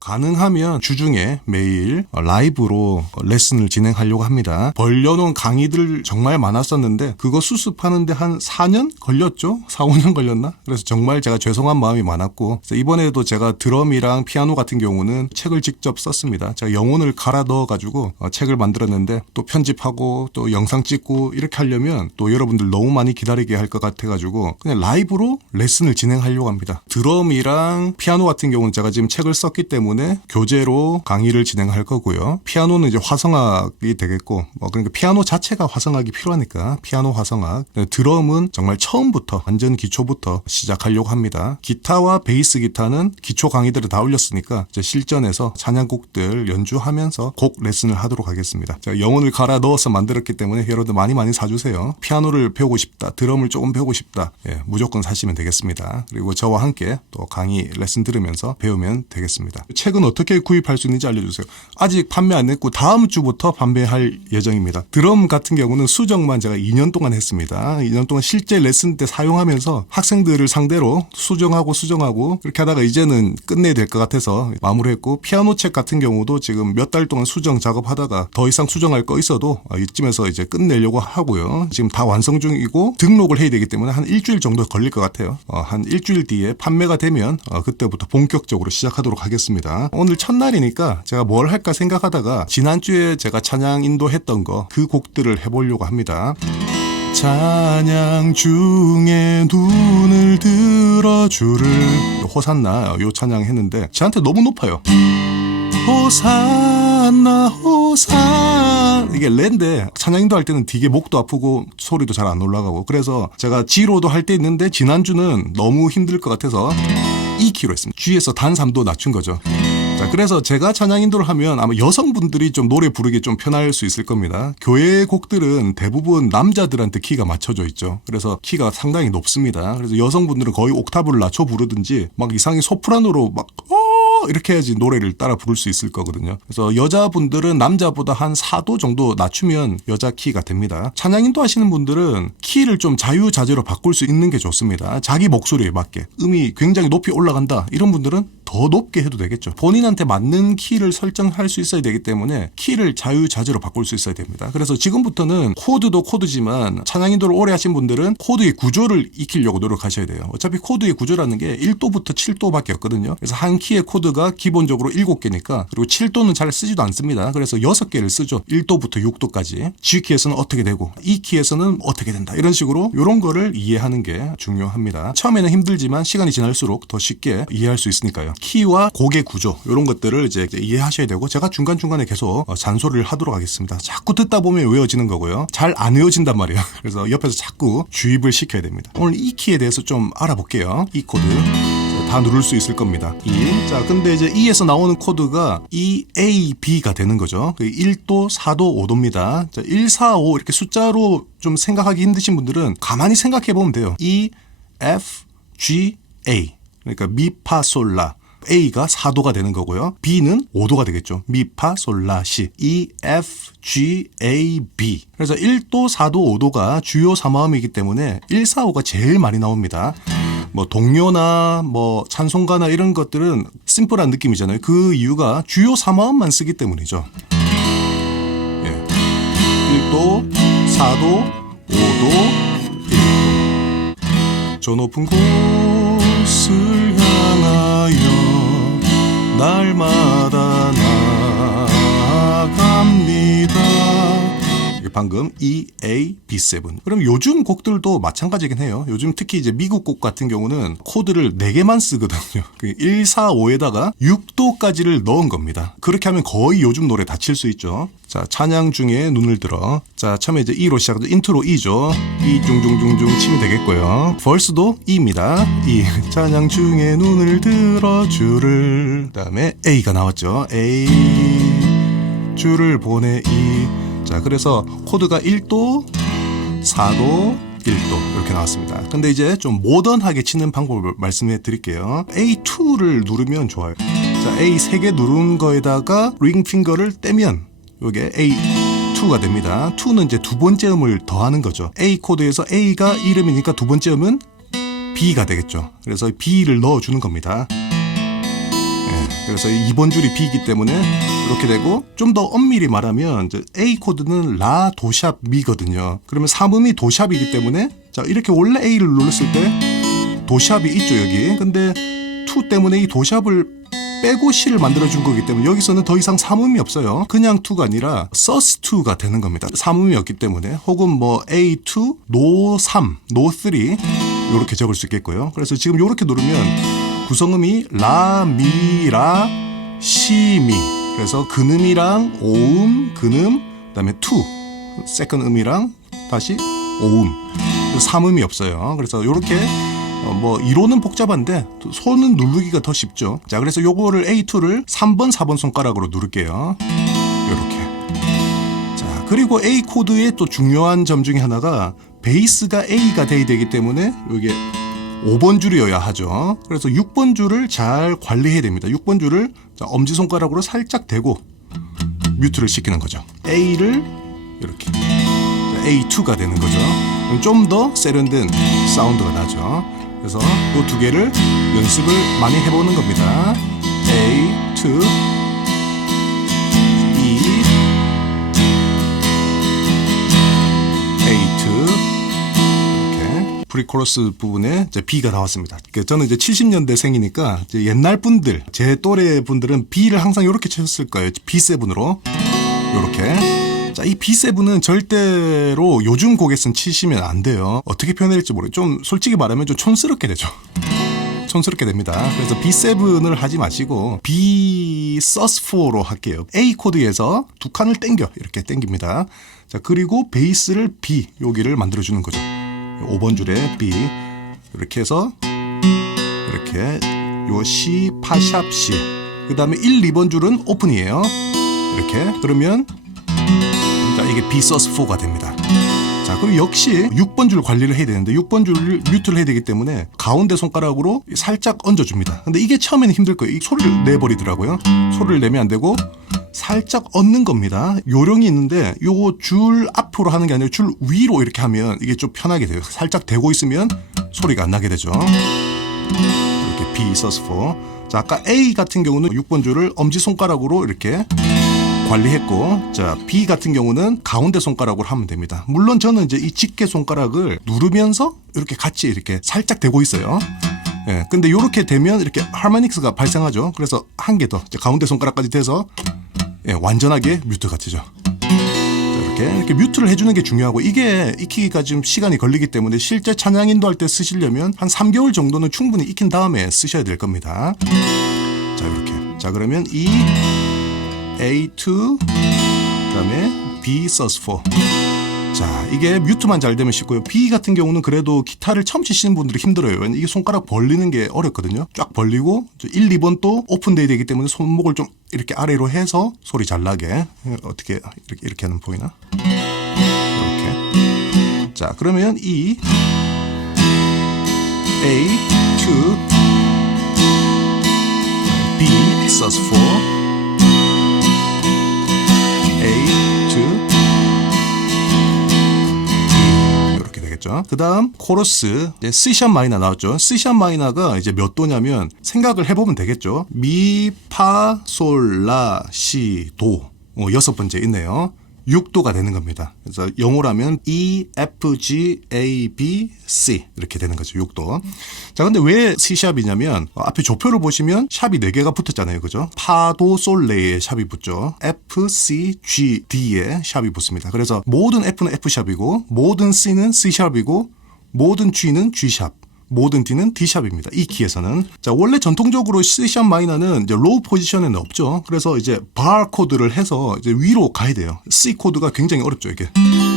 가능하면 주중에 매일 라이브로 레슨을 진행하려고 합니다. 벌려놓은 강의들 정말 많았었는데 그거 수습하는데 한 4년 걸렸죠? 4, 5년 걸렸나? 그래서 정말 제가 죄송한 마음이 많았고, 그래서 이번에도 제가 드럼이랑 피아노 같은 경우는 책을 직접 썼습니다. 제가 영혼을 갈아 넣어가지고 책을 만들었는데 또 편집하고 또 영상 찍고 이렇게 하려면 또 여러분들 너무 많이 기다리게 할 것 같아가지고 그냥 라이브로 레슨을 진행하려고 합니다. 드럼이랑 피아노 같은 경우는 제가 지금 책을 썼기 때문에 교재로 강의를 진행할 거고요. 피아노는 이제 화성학이 되겠고, 그러니까 피아노 자체가 화성학이 필요하니까 피아노 화성학. 드럼은 정말 처음부터 완전 기초부터 시작하려고 합니다. 기타와 베이스 기타는 기초 강의들을 다 올렸으니까 이제 실전에서 찬양곡들 연주하면서 곡 레슨을 하도록 하겠습니다. 제가 영혼을 갈아 넣어서 만들었기 때문에 여러분들 많이 사주세요. 피아노를 배우고 싶다, 드럼을 조금 배우고 싶다, 무조건 사시면 되겠습니다. 그리고 저와 함께 또 강의 레슨 들으면서 배우면 되겠습니다. 책은 어떻게 구입할 수 있는지 알려주세요. 아직 판매 안 했고 다음 주부터 판매할 예정입니다. 드럼 같은 경우는 수정만 제가 2년 동안 했습니다. 2년 동안 실제 레슨 때 사용하면서 학생들을 상대로 수정하고 그렇게 하다가 이제는 끝내야 될 것 같아서 마무리했고, 피아노 책 같은 경우도 지금 몇 달 동안 수정 작업하다가 더 이상 수정할 거 있어도 이쯤에서 이제 끝내려고 하고요. 지금 다 완성 중이고 등록을 해야 되기 때문에 한 일주일 정도 걸릴 것 같아요. 한 일주일 뒤에 판매가 되면 그때부터 본격적으로 시작하도록 하겠습니다. 오늘 첫날이니까 제가 뭘 할까 생각하다가 지난주에 제가 찬양 인도했던 거 그 곡들을 해보려고 합니다. 찬양 중에 눈을 들어주를, 호산나 요 찬양 했는데 저한테 너무 높아요. 호산나 호산, 이게 레인데 찬양 인도할 때는 되게 목도 아프고 소리도 잘 안 올라가고, 그래서 제가 G로도 할 때 있는데 지난주는 너무 힘들 것 같아서 E키로 했습니다. G에서 단 3도 낮춘 거죠. 자, 그래서 제가 찬양 인도를 하면 아마 여성분들이 좀 노래 부르기 좀 편할 수 있을 겁니다. 교회 곡들은 대부분 남자들한테 키가 맞춰져 있죠. 그래서 키가 상당히 높습니다. 그래서 여성분들은 거의 옥타브를 낮춰 부르든지 막 이상하게 소프라노로 막 이렇게 해야지 노래를 따라 부를 수 있을 거거든요. 그래서 여자분들은 남자보다 한 4도 정도 낮추면 여자 키가 됩니다. 찬양 인도 하시는 분들은 키를 좀 자유자재로 바꿀 수 있는 게 좋습니다. 자기 목소리에 맞게. 음이 굉장히 높이 올라간다, 이런 분들은 더 높게 해도 되겠죠. 본인한테 맞는 키를 설정할 수 있어야 되기 때문에 키를 자유자재로 바꿀 수 있어야 됩니다. 그래서 지금부터는 코드도 코드지만 찬양 인도를 오래 하신 분들은 코드의 구조를 익히려고 노력하셔야 돼요. 어차피 코드의 구조라는 게 1도부터 7도밖에 없거든요. 그래서 한 키의 코드가 기본적으로 7개니까, 그리고 7도는 잘 쓰지도 않습니다. 그래서 6개를 쓰죠. 1도부터 6도까지. G키에서는 어떻게 되고 E키에서는 어떻게 된다, 이런 식으로 이런 거를 이해하는 게 중요합니다. 처음에는 힘들지만 시간이 지날수록 더 쉽게 이해할 수 있으니까요. 키와 곡의 구조, 이런 것들을 이제 이해하셔야 되고, 제가 중간중간에 계속 잔소리를 하도록 하겠습니다. 자꾸 듣다 보면 외워지는 거고요. 잘 안 외워진단 말이에요. 그래서 옆에서 자꾸 주입을 시켜야 됩니다. 오늘 이 키에 대해서 좀 알아볼게요. 이 코드 다 누를 수 있을 겁니다. 자, 근데 이제 E에서 나오는 코드가 E, A, B가 되는 거죠. 1도, 4도, 5도입니다. 자, 1, 4, 5 이렇게 숫자로 좀 생각하기 힘드신 분들은 가만히 생각해 보면 돼요. E, F, G, A. 그러니까 미, 파, 솔, 라. A가 4도가 되는 거고요. B는 5도가 되겠죠. 미, 파, 솔, 라, 시. E, F, G, A, B. 그래서 1도, 4도, 5도가 주요 3화음이기 때문에 1, 4, 5가 제일 많이 나옵니다. 뭐 동요나 뭐 찬송가나 이런 것들은 심플한 느낌이잖아요. 그 이유가 주요 3화음만 쓰기 때문이죠. 1도, 4도, 5도, 1도. 저 높은 곳을 향하여 날마다 나아갑니다. 방금 E, A, B7. 그럼 요즘 곡들도 마찬가지긴 해요. 요즘 특히 이제 미국 곡 같은 경우는 코드를 4개만 쓰거든요. 1, 4, 5에다가 6도까지를 넣은 겁니다. 그렇게 하면 거의 요즘 노래 다 칠 수 있죠. 자, 찬양 중에 눈을 들어. 자, 처음에 이제 E로 시작하죠. 인트로 E죠. E 중중중중 치면 되겠고요. 벌스도 E입니다. E. 찬양 중에 눈을 들어 주를. 그다음에 A가 나왔죠. A. 주를 보내 E. 자, 그래서 코드가 1도, 4도, 1도 이렇게 나왔습니다. 근데 이제 좀 모던하게 치는 방법을 말씀해 드릴게요. A2를 누르면 좋아요. 자, A 3개 누른 거에다가 링 핑거를 떼면 이게 A2가 됩니다. 2는 이제 두 번째 음을 더하는 거죠. A 코드에서 A가 이름이니까 두 번째 음은 B가 되겠죠. 그래서 B를 넣어주는 겁니다. 그래서 2번 줄이 B이기 때문에 이렇게 되고, 좀 더 엄밀히 말하면 이제 A 코드는 라 도샵 미거든요. 그러면 3음이 도샵이기 때문에, 자 이렇게 원래 A를 눌렀을 때 도샵이 있죠 여기. 근데 2 때문에 이 도샵을 빼고 C를 만들어준 거기 때문에 여기서는 더 이상 3음이 없어요. 그냥 2가 아니라 sus2가 되는 겁니다. 3음이 없기 때문에. 혹은 뭐 A2, 노 3, 노 3 이렇게 적을 수 있겠고요. 그래서 지금 이렇게 누르면 구성음이 라, 미, 라, 시, 미. 그래서 근음이랑 오음, 근음, 그다음에 2, 세컨 음이랑 다시 오음. 3음이 없어요. 그래서 이렇게 뭐 이론은 복잡한데 손은 누르기가 더 쉽죠. 자, 그래서 요거를 A2를 3번, 4번 손가락으로 누를게요. 요렇게. 자, 그리고 A 코드의 또 중요한 점 중에 하나가 베이스가 A가 돼야 되기 때문에 이게 5번 줄이어야 하죠. 그래서 6번 줄을 잘 관리해야 됩니다. 6번 줄을 엄지손가락으로 살짝 대고 뮤트를 시키는 거죠. A를 이렇게 A2가 되는 거죠. 좀 더 세련된 사운드가 나죠. 그래서 이 두 개를 연습을 많이 해보는 겁니다. A2, E, A2 이렇게 프리코러스 부분에 이제 B가 나왔습니다. 저는 이제 70년대생이니까 이제 옛날 분들, 제 또래 분들은 B를 항상 이렇게 쳤을 거예요. B7으로 이렇게. 자, 이 B7은 절대로 요즘 곡에선 치시면 안 돼요. 어떻게 표현해야 될지 모르겠어요. 좀 솔직히 말하면 좀 촌스럽게 되죠. 촌스럽게 됩니다. 그래서 B7을 하지 마시고 B sus4로 할게요. A 코드에서 두 칸을 이렇게 당깁니다. 자, 그리고 베이스를 B 여기를 만들어주는 거죠. 5번 줄에 B 이렇게 해서 이렇게 요 C, 파샵 C, 그 다음에 1, 2번 줄은 오픈이에요. 이렇게. 그러면 자, 이게 B sus4가 됩니다. 자, 그리고 역시 6번 줄 관리를 해야 되는데 6번 줄을 뮤트를 해야 되기 때문에 가운데 손가락으로 살짝 얹어줍니다. 근데 이게 처음에는 힘들 거예요. 이 소리를 내버리더라고요. 소리를 내면 안 되고 살짝 얹는 겁니다. 요령이 있는데 요거 줄 앞으로 하는 게 아니라 줄 위로 이렇게 하면 이게 좀 편하게 돼요. 살짝 대고 있으면 소리가 안 나게 되죠. 이렇게 B sus4. 자, 아까 A 같은 경우는 6번 줄을 엄지손가락으로 이렇게 관리했고, 자, B 같은 경우는 가운데 손가락으로 하면 됩니다. 물론 저는 이제 이 집게 손가락을 누르면서 이렇게 같이 이렇게 살짝 대고 있어요. 예, 근데 이렇게 되면 이렇게 하모닉스가 발생하죠. 그래서 한 개 더 가운데 손가락까지 돼서 예, 완전하게 뮤트가 되죠. 자, 이렇게 뮤트를 해주는 게 중요하고, 이게 익히기가 좀 시간이 걸리기 때문에 실제 찬양 인도할 때 쓰시려면 한 3개월 정도는 충분히 익힌 다음에 쓰셔야 될 겁니다. 자, 이렇게. 자, 그러면 이 A2 그다음에 B sus4. 자, 이게 뮤트만 잘 되면 쉽고요. B 같은 경우는 그래도 기타를 처음 치시는 분들이 힘들어요. 이게 손가락 벌리는 게 어렵거든요. 쫙 벌리고 1, 2번 또 오픈돼야 되기 때문에 손목을 좀 이렇게 아래로 해서 소리 잘 나게. 어떻게 이렇게 하는 보이나? 이렇게. 자, 그러면 이 A2 B sus4 이렇게 되겠죠. 그 다음 코러스 C샵 마이너 나왔죠. C샵 마이너가 이제 몇 도냐면 생각을 해보면 되겠죠. 미, 파, 솔, 라, 시, 도 6번째 있네요. 6도가 되는 겁니다. 그래서 영어라면 E, F, G, A, B, C 이렇게 되는 거죠. 6도. 자, 근데 왜 C샵이냐면 앞에 조표를 보시면 샵이 4개가 붙었잖아요. 그죠? 파, 도, 솔, 레에 샵이 붙죠. F, C, G, D에 샵이 붙습니다. 그래서 모든 F는 F샵이고 모든 C는 C샵이고 모든 G는 G샵, 모든 D는 D샵입니다. 이 키에서는. 자, 원래 전통적으로 C샵 마이너는 이제 로우 포지션에는 없죠. 그래서 이제 바 코드를 해서 이제 위로 가야 돼요. C 코드가 굉장히 어렵죠, 이게.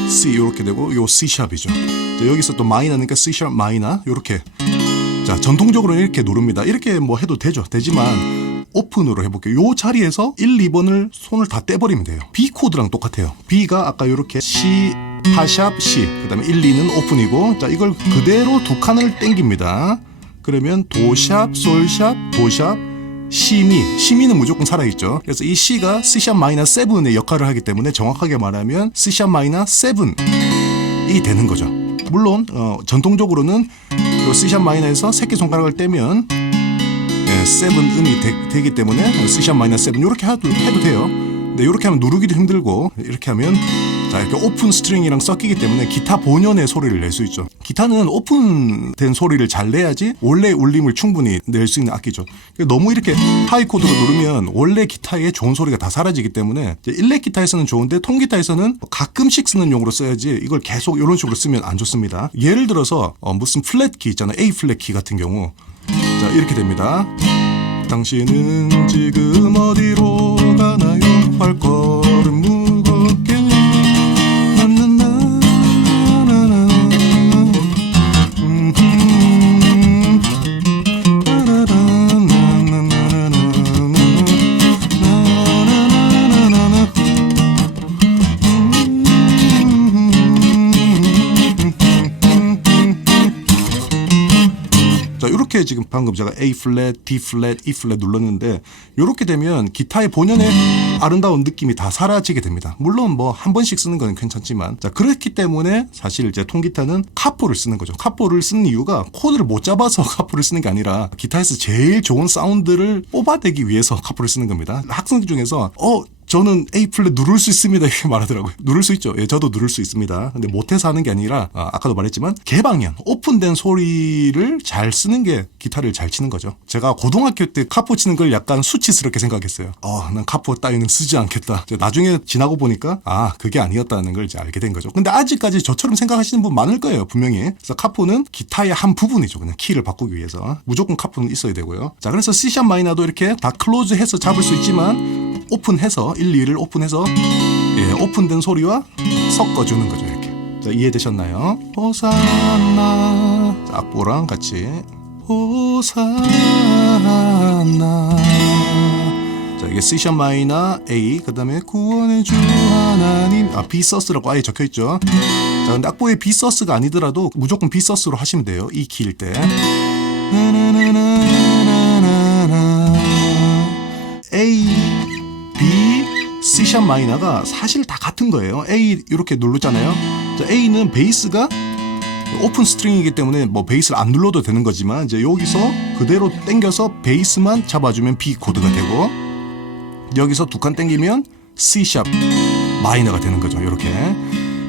C 이렇게 되고 요 C샵이죠. 자, 여기서 또 마이너니까 C샵 마이너 이렇게. 자, 전통적으로는 이렇게 누릅니다. 이렇게 뭐 해도 되지만 오픈으로 해볼게요. 요 자리에서 1, 2번을 손을 다 떼버리면 돼요. B 코드랑 똑같아요. B가 아까 이렇게 C, 파샵, C, 그 다음에 1, 2는 오픈이고, 자, 이걸 그대로 두 칸을 땡깁니다. 그러면 도샵, 솔샵, 도샵, 시미. 시미는 무조건 살아있죠. 그래서 이 C가 C샵 마이너 7의 역할을 하기 때문에 정확하게 말하면 C샵 마이너 7이 되는 거죠. 물론 전통적으로는 이 C샵 마이너에서 새끼손가락을 떼면 7 음이 되기 때문에 C샵 마이너 7 이렇게 해도 돼요. 근데 이렇게 하면 누르기도 힘들고 이렇게 하면 자 이렇게 오픈 스트링이랑 섞이기 때문에 기타 본연의 소리를 낼 수 있죠. 기타는 오픈된 소리를 잘 내야지 원래 울림을 충분히 낼 수 있는 악기죠. 너무 이렇게 하이 코드로 누르면 원래 기타의 좋은 소리가 다 사라지기 때문에 일렉 기타에서는 좋은데 통기타에서는 가끔씩 쓰는 용으로 써야지 이걸 계속 이런 식으로 쓰면 안 좋습니다. 예를 들어서 무슨 플랫 키 있잖아요. A 플랫 키 같은 경우 자 이렇게 됩니다. 당신은 지금 어디로 가나요? 발걸음 무겁게 이렇게 지금 방금 제가 A 플랫, D 플랫, E 플랫 눌렀는데 이렇게 되면 기타의 본연의 아름다운 느낌이 다 사라지게 됩니다. 물론 뭐 한 번씩 쓰는 건 괜찮지만 자 그렇기 때문에 사실 이제 통기타는 카포를 쓰는 거죠. 카포를 쓰는 이유가 코드를 못 잡아서 카포를 쓰는 게 아니라 기타에서 제일 좋은 사운드를 뽑아내기 위해서 카포를 쓰는 겁니다. 학생들 중에서 저는 A 플랫 누를 수 있습니다 이렇게 말하더라고요. 누를 수 있죠. 예, 저도 누를 수 있습니다. 근데 못해서 하는 게 아니라 아까도 말했지만 개방형, 오픈된 소리를 잘 쓰는 게 기타를 잘 치는 거죠. 제가 고등학교 때 카포 치는 걸 약간 수치스럽게 생각했어요. 난 카포 따위는 쓰지 않겠다. 나중에 지나고 보니까 그게 아니었다는 걸 이제 알게 된 거죠. 근데 아직까지 저처럼 생각하시는 분 많을 거예요. 분명히. 그래서 카포는 기타의 한 부분이죠. 그냥 키를 바꾸기 위해서. 무조건 카포는 있어야 되고요. 자, 그래서 C샵 마이너도 이렇게 다 클로즈해서 잡을 수 있지만 오픈해서 1, 2를 오픈해서 오픈된 소리와 섞어주는 거죠. 이렇게. 자, 이해되셨나요? 호산나. 자, 악보랑 같이 호산나. 자, 이게 C샵 마이너 A 그 다음에 구원의 주 하나님 B서스라고 아예 적혀있죠. 자, 근데 악보에 B서스가 아니더라도 무조건 B서스로 하시면 돼요. 이 키일 때 A B, C샵 마이너가 사실 다 같은 거예요. A 이렇게 누르잖아요. 자, A는 베이스가 오픈 스트링이기 때문에 뭐 베이스를 안 눌러도 되는 거지만 이제 여기서 그대로 당겨서 베이스만 잡아주면 B 코드가 되고 여기서 두 칸 당기면 C샵 마이너가 되는 거죠. 이렇게.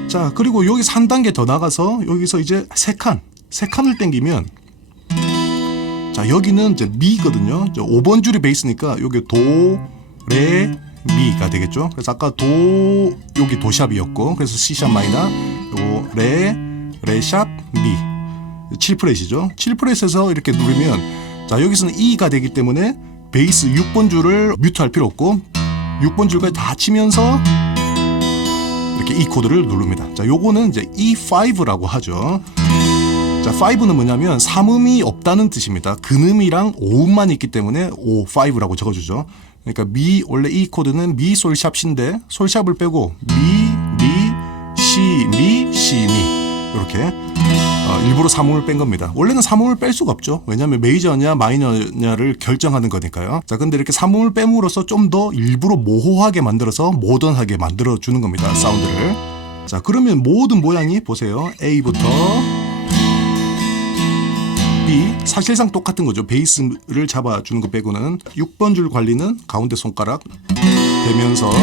자, 그리고 여기서 한 단계 더 나가서 여기서 이제 세 칸을 당기면 자, 여기는 이제 미거든요. 5번 줄이 베이스니까 여기 도, 레, 미가 되겠죠. 그래서 아까 여기 도샵이었고 그래서 C샵 마이너 요거 레샵 미 7프렛이죠. 7프렛에서 이렇게 누르면 자 여기서는 E가 되기 때문에 베이스 6번 줄을 뮤트할 필요 없고 6번 줄까지 다 치면서 이렇게 E 코드를 누릅니다. 자 요거는 이제 E5라고 하죠. 자 5는 뭐냐면 3음이 없다는 뜻입니다. 근음이랑 5음만 있기 때문에 5라고 적어주죠. 그러니까 미 원래 이 코드는 미 솔샵 시인데 솔샵을 빼고 미 시 미 이렇게 일부러 3음을 뺀 겁니다. 원래는 3음을 뺄 수가 없죠. 왜냐하면 메이저냐 마이너냐를 결정하는 거니까요. 자 근데 이렇게 3음을 빼므로써 좀 더 일부러 모호하게 만들어서 모던하게 만들어 주는 겁니다. 사운드를. 자 그러면 모든 모양이 보세요. A부터 B 사실상 똑같은 거죠. 베이스를 잡아주는 거 빼고는 6번 줄 관리는 가운데 손가락 대면서 자,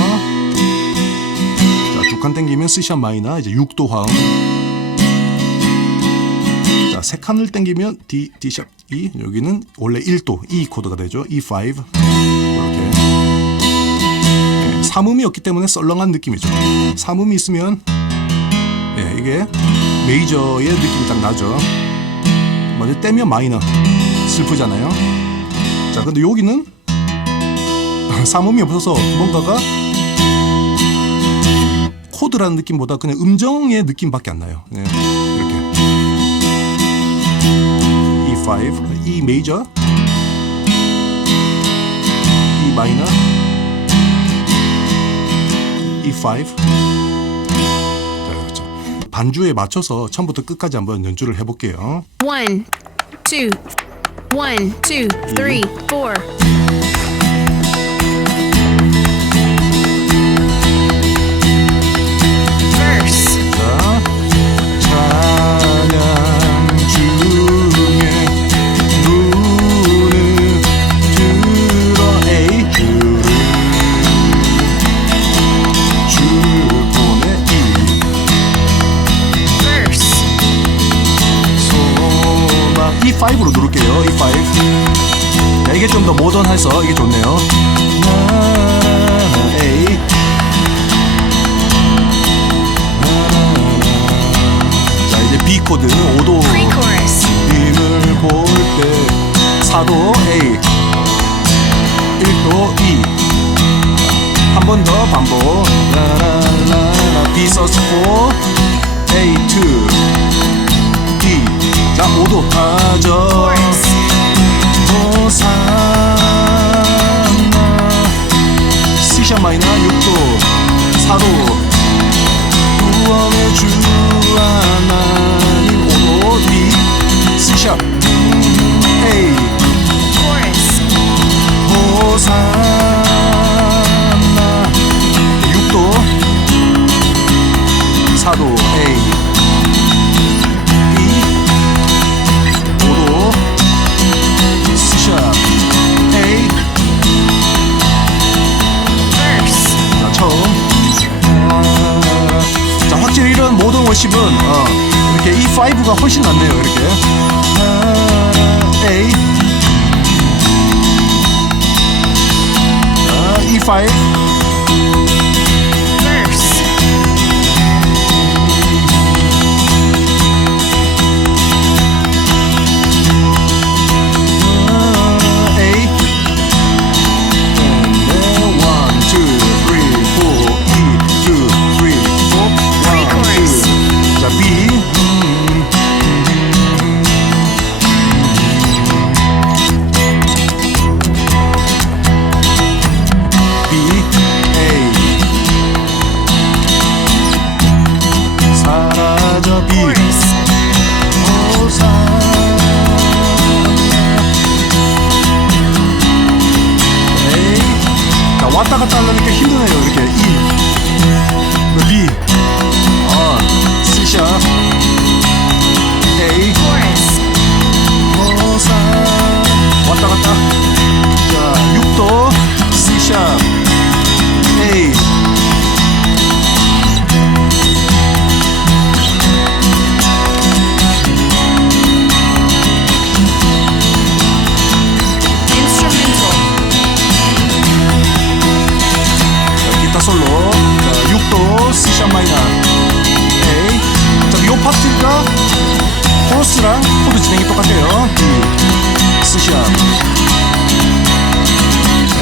두 칸 당기면 C샵 마이너 이제 6도 화음 자, 세 칸을 당기면 D샵 E 여기는 원래 1도 E 코드가 되죠. E5 이렇게 3음이 없기 때문에 썰렁한 느낌이죠. 3음이 있으면 이게 메이저의 느낌이 딱 나죠. 먼저 떼면 마이너 슬프잖아요. 자 근데 여기는 3음이 없어서 뭔가가 코드라는 느낌보다 그냥 음정의 느낌밖에 안 나요. 네, 이렇게 E5, E 메이저, E 마이너, E5. 자 그렇죠. 반주에 맞춰서 처음부터 끝까지 한번 연주를 해볼게요. 1, 2, 1, 2, 3, 4. 좋네요. A. 자, 이제 B 코드 5도 Pre-chorus. 님을 볼 때 4도 A, 1도 E. 한 번 더 반복. 라라라라 B 서스 4 A2 E. 자 5도 가져. Chorus. 호산나 C샵 마이너 6도 4도 구원의 주 하나님 5도 D C샵 A Chorus. 호산나 6도 4도 A E 5도 C샵 A. Verse. 자, 처음. 자, 확실히 이런 모던 워십은 이렇게 E5가 훨씬 낫네요. 이렇게 A. 자, E5. Verse. A. And then 1, 2, 3, 4, E, 2, 3, 4, 1, Pre-chorus. 2. 자, B. B, A. 사라져 B. Chorus. A. 자, 왔다 갔다 하려니까 힘드네요. 이렇게 E, B, C 샵, A, Chorus. 왔다 갔다. 자, 6도 C 샵, A. Instrumental. 자, 기타 솔로. 자, 6도 C 샵 마이너, A. 자, 요 파트가 코러스랑 코드 진행이 똑같아요. B, C 샵,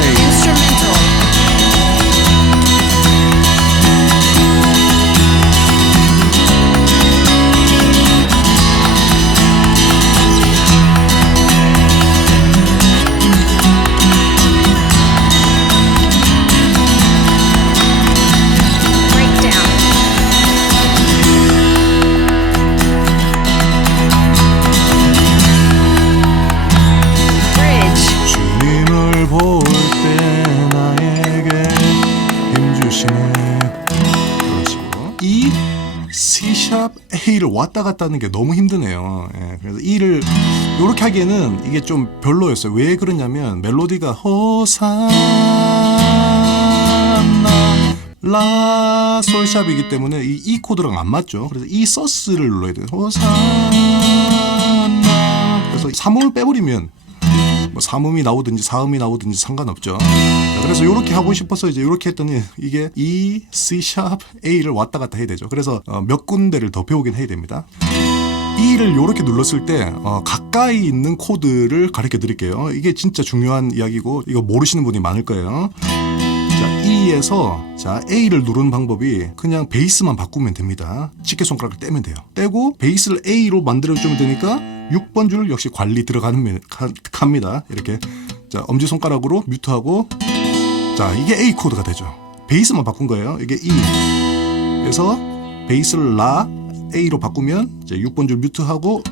A. Instrumental. Breakdown. Bridge. 주님을 볼 때 나에게 힘 주시네. 그러시고 E, C 샵, A를 왔다 갔다 하는 게 너무 힘드네요. 예, 그래서 E를 이렇게 하기에는 이게 좀 별로였어요. 왜 그러냐면 멜로디가 호산나 라 솔샵이기 때문에 이 E 코드랑 안 맞죠. 그래서 E 서스를 눌러야 돼요. 호산나. 그래서 3음을 빼버리면 뭐 3음이 나오든지 4음이 나오든지 상관없죠. 자, 그래서 이렇게 하고 싶어서 이제 이렇게 했더니 이게 E, C 샵, A를 왔다 갔다 해야 되죠. 그래서 몇 군데를 더 배우긴 해야 됩니다. E를 이렇게 눌렀을 때 가까이 있는 코드를 가르쳐 드릴게요. 이게 진짜 중요한 이야기고 이거 모르시는 분이 많을 거예요. 자, E에서 자, A를 누르는 방법이 그냥 베이스만 바꾸면 됩니다. 집게손가락을 떼면 돼요. 떼고 베이스를 A로 만들어주면 되니까 6번 줄 역시 관리 갑니다. 이렇게 자, 엄지손가락으로 뮤트하고 자, 이게 A 코드가 되죠. 베이스만 바꾼 거예요. 이게 E. 그래서 베이스를 라 A로 바꾸면 이제 6번 줄 뮤트하고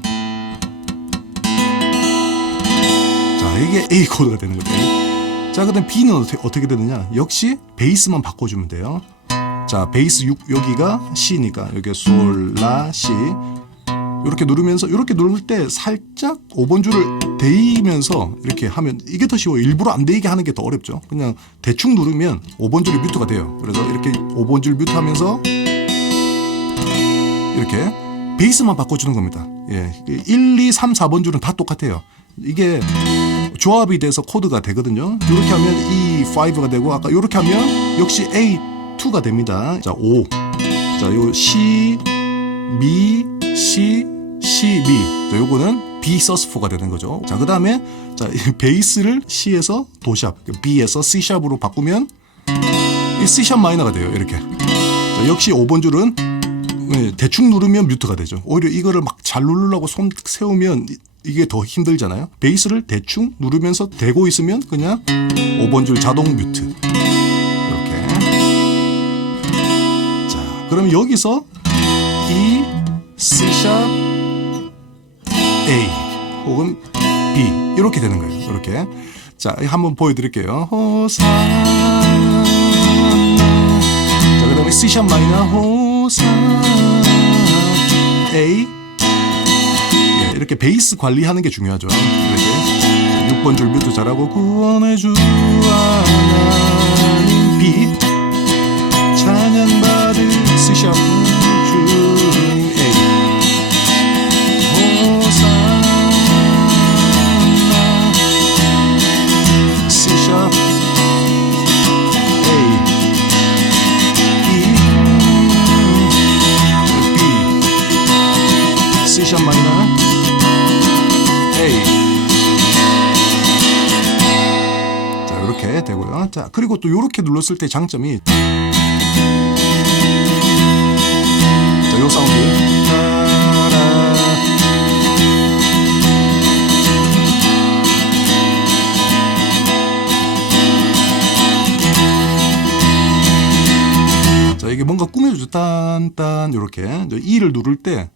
자, 이게 A 코드가 되는 거예요. 자, 그다음 B는 어떻게 되느냐? 역시 베이스만 바꿔주면 돼요. 자, 베이스 6 여기가 C니까 여기 솔, 라, C 이렇게 누르면서 이렇게 누를 때 살짝 5번 줄을 대이면서 이렇게 하면 이게 더 쉬워요. 일부러 안 대이게 하는 게 더 어렵죠. 그냥 대충 누르면 5번 줄이 뮤트가 돼요. 그래서 이렇게 5번 줄 뮤트하면서 이렇게 베이스만 바꿔주는 겁니다. 예, 1, 2, 3, 4번 줄은 다 똑같아요. 이게 조합이 돼서 코드가 되거든요. 이렇게 하면 E5가 되고 아까 이렇게 하면 역시 A2가 됩니다. 자, 5. 자, 요 C, 미, C, C, 미. 자, 요거는 B sus4가 되는 거죠. 자, 그다음에 자, 이 베이스를 C에서 도샵, B에서 C 샵으로 바꾸면 이 C 샵 마이너가 돼요. 이렇게. 자, 역시 5번 줄은 대충 누르면 뮤트가 되죠. 오히려 이거를 막 잘 누르려고 손 세우면 이게 더 힘들잖아요. 베이스를 대충 누르면서 대고 있으면 그냥 5번 줄 자동 뮤트. 이렇게. 자, 그럼 여기서 E, C 샵, A 혹은 B 이렇게 되는 거예요. 이렇게. 자, 한번 보여드릴게요. 호산나. 자, 그다음에 C 샵 마이너 호산나 A. 예, 이렇게 베이스 관리하는 게 중요하죠. 이렇게 6번 줄 뮤트 잘하고 구원해주 하나님 B 찬양받을 C 샵 주님 A 호산나 C 샵 A E B C 샵 마이너 A. 자, 이렇게 되고요. 자, 그리고 또 이렇게 눌렀을 때 장점이 자, 요 사운드. 따라. 자, 이게 뭔가 꾸며주죠. 딴딴 이렇게 E를 누를 때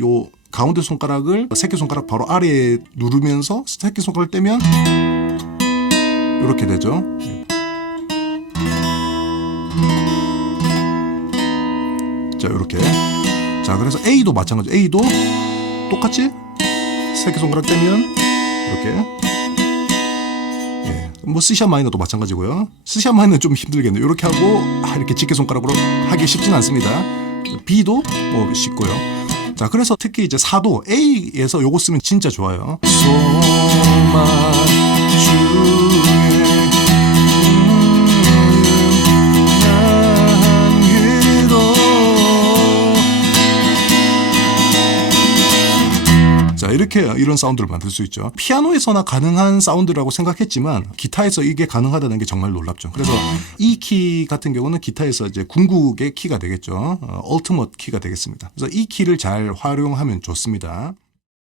요 가운데 손가락을 새끼손가락 바로 아래에 누르면서 새끼손가락을 떼면 이렇게 되죠. 자, 이렇게. 자, 그래서 A도 마찬가지. A도 똑같이 새끼손가락 떼면 이렇게. 예. 뭐 C샵 마이너도 마찬가지고요. C샵 마이너는 좀 힘들겠네요. 이렇게 하고 이렇게 집게손가락으로 하기 쉽진 않습니다. B도 뭐 쉽고요. 자, 그래서 특히 이제 4도 A에서 요거 쓰면 진짜 좋아요. 소만 주의 향기로. 자, 이렇게 이런 사운드를 만들 수 있죠. 피아노에서나 가능한 사운드라고 생각했지만 기타에서 이게 가능하다는 게 정말 놀랍죠. 그래서 이 키 같은 경우는 기타에서 이제 궁극의 키가 되겠죠. 얼티밋 키가 되겠습니다. 그래서 이 키를 잘 활용하면 좋습니다.